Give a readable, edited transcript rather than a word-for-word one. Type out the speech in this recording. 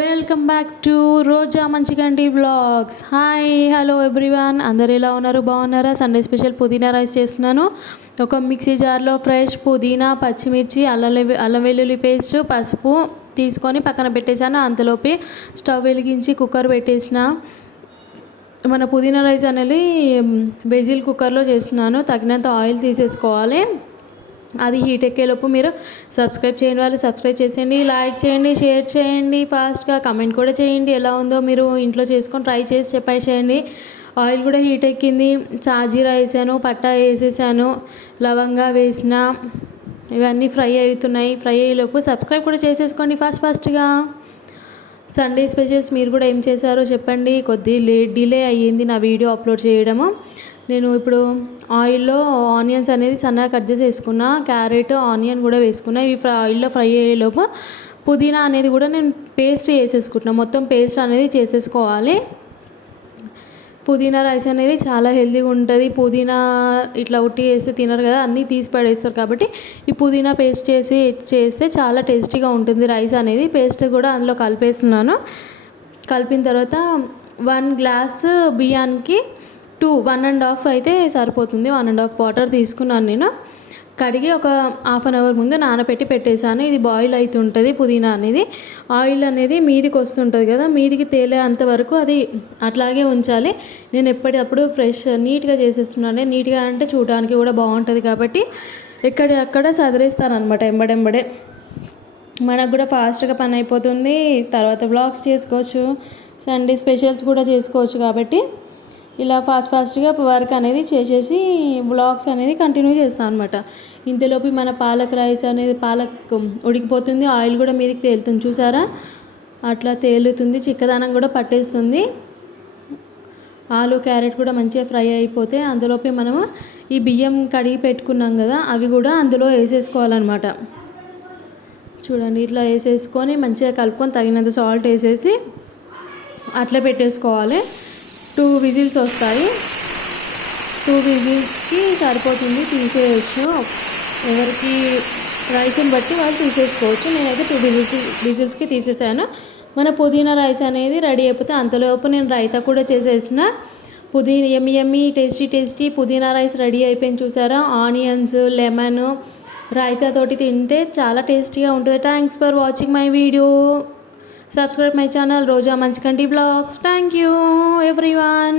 Welcome back to Roja Manchiganti vlogs. Hi hello everyone, అందరు ఎలా ఉన్నారు? బాగున్నారా? సండే స్పెషల్ పుదీనా రైస్ చేస్తున్నాను. ఒక మిక్సీ జార్లో ఫ్రెష్ పుదీనా, పచ్చిమిర్చి, అల్లం వెల్లుల్లి పేస్ట్, పసుపు తీసుకొని పక్కన పెట్టేశాను. అంతలోపే స్టవ్ వెలిగించి కుక్కర్ పెట్టేసిన. మన పుదీనా రైస్ అనేది వెజిల్ కుక్కర్లో చేస్తున్నాను. తగినంత ఆయిల్ తీసేసుకోవాలి. అది హీట్ ఎక్కేలోపు మీరు సబ్స్క్రైబ్ చేయని వాళ్ళు సబ్స్క్రైబ్ చేసేయండి, లైక్ చేయండి, షేర్ చేయండి, ఫాస్ట్గా కమెంట్ కూడా చేయండి. ఎలా ఉందో మీరు ఇంట్లో చేసుకొని ట్రై చేసి చెప్పేసేయండి. ఆయిల్ కూడా హీట్ ఎక్కింది. సాజీరా వేసాను, పట్టా వేసేసాను, లవంగా వేసిన. ఇవన్నీ ఫ్రై అవుతున్నాయి. ఫ్రై అయ్యేలోపు సబ్స్క్రైబ్ కూడా చేసేసుకోండి ఫాస్ట్గా. సండే స్పెషల్స్ మీరు కూడా ఏం చేశారో చెప్పండి. డిలే అయ్యింది నా వీడియో అప్లోడ్ చేయడము. నేను ఇప్పుడు ఆయిల్లో ఆనియన్స్ అనేది సన్నగా కట్ చేసి వేసుకున్నా, క్యారెట్, ఆనియన్ కూడా వేసుకున్నా. ఇవి ఆయిల్లో ఫ్రై అయ్యేలోపు పుదీనా అనేది కూడా నేను పేస్ట్ చేసేసుకుంటున్నాను. మొత్తం పేస్ట్ అనేది చేసేసుకోవాలి. పుదీనా రైస్ అనేది చాలా హెల్తీగా ఉంటుంది. పుదీనా ఇట్లా ఉట్టి వేస్తే తినరు కదా, అన్నీ తీసి పడేస్తారు. కాబట్టి ఈ పుదీనా పేస్ట్ చేస్తే చాలా టేస్టీగా ఉంటుంది రైస్ అనేది. పేస్ట్ కూడా అందులో కలిపేస్తున్నాను. కలిపిన తర్వాత 1 గ్లాసు బియ్యానికి 1.5 అయితే సరిపోతుంది. 1.5 వాటర్ తీసుకున్నాను నేను. కడిగి ఒక హాఫ్ అన్ అవర్ ముందు నానబెట్టి పెట్టేశాను. ఇది బాయిల్ అవుతుంటుంది. పుదీనా అనేది ఆయిల్ అనేది మీదికి వస్తుంటుంది కదా, మీదికి తేలే అంతవరకు అది అట్లాగే ఉంచాలి. నేను ఎప్పటికప్పుడు ఫ్రెష్ నీట్గా చేసేస్తున్నాను. నీట్గా అంటే చూడడానికి కూడా బాగుంటుంది కాబట్టి ఎక్కడక్కడ సదిరేస్తాను అనమాట ఎంబడెంబడే. మనకు కూడా ఫాస్ట్గా పని అయిపోతుంది. తర్వాత వ్లాగ్స్ చేసుకోవచ్చు, సండే స్పెషల్స్ కూడా చేసుకోవచ్చు. కాబట్టి ఇలా ఫాస్ట్గా వర్క్ అనేది చేసేసి వ్లాగ్స్ అనేది కంటిన్యూ చేస్తాను అనమాట. ఇంతలోపు మన పాలక్ రైస్ అనేది ఉడికిపోతుంది. ఆయిల్ కూడా మీదకి తేలుతుంది, చూసారా? అట్లా తేలుతుంది. చిక్కదనం కూడా పట్టేస్తుంది. ఆలు, క్యారెట్ కూడా మంచిగా ఫ్రై అయిపోతే అందులోపే మనము ఈ బియ్యం కడిగి పెట్టుకున్నాం కదా, అవి కూడా అందులో వేసేసుకోవాలన్నమాట. చూడండి, ఇట్లా వేసేసుకొని మంచిగా కలుపుకొని తగినంత సాల్ట్ వేసేసి అట్లా పెట్టేసుకోవాలి. 2 విజిల్స్ వస్తాయి. 2 విజిల్స్కి సరిపోతుంది, తీసేయచ్చు. ఎవరికి రైస్ని బట్టి వాళ్ళు తీసేసుకోవచ్చు. నేనైతే 2 విజిల్స్కి తీసేసాను. మన పుదీనా రైస్ అనేది రెడీ అయిపోతే అంతలోపు నేను రైతా కూడా చేసేసిన. యమ్మీ టేస్టీ పుదీనా రైస్ రెడీ అయిపోయింది, చూసారా? ఆనియన్స్, లెమన్ రైతాతోటి తింటే చాలా టేస్టీగా ఉంటుంది. Thanks for watching my video. Subscribe my channel Roja Manchikanti Vlogs. Thank you everyone.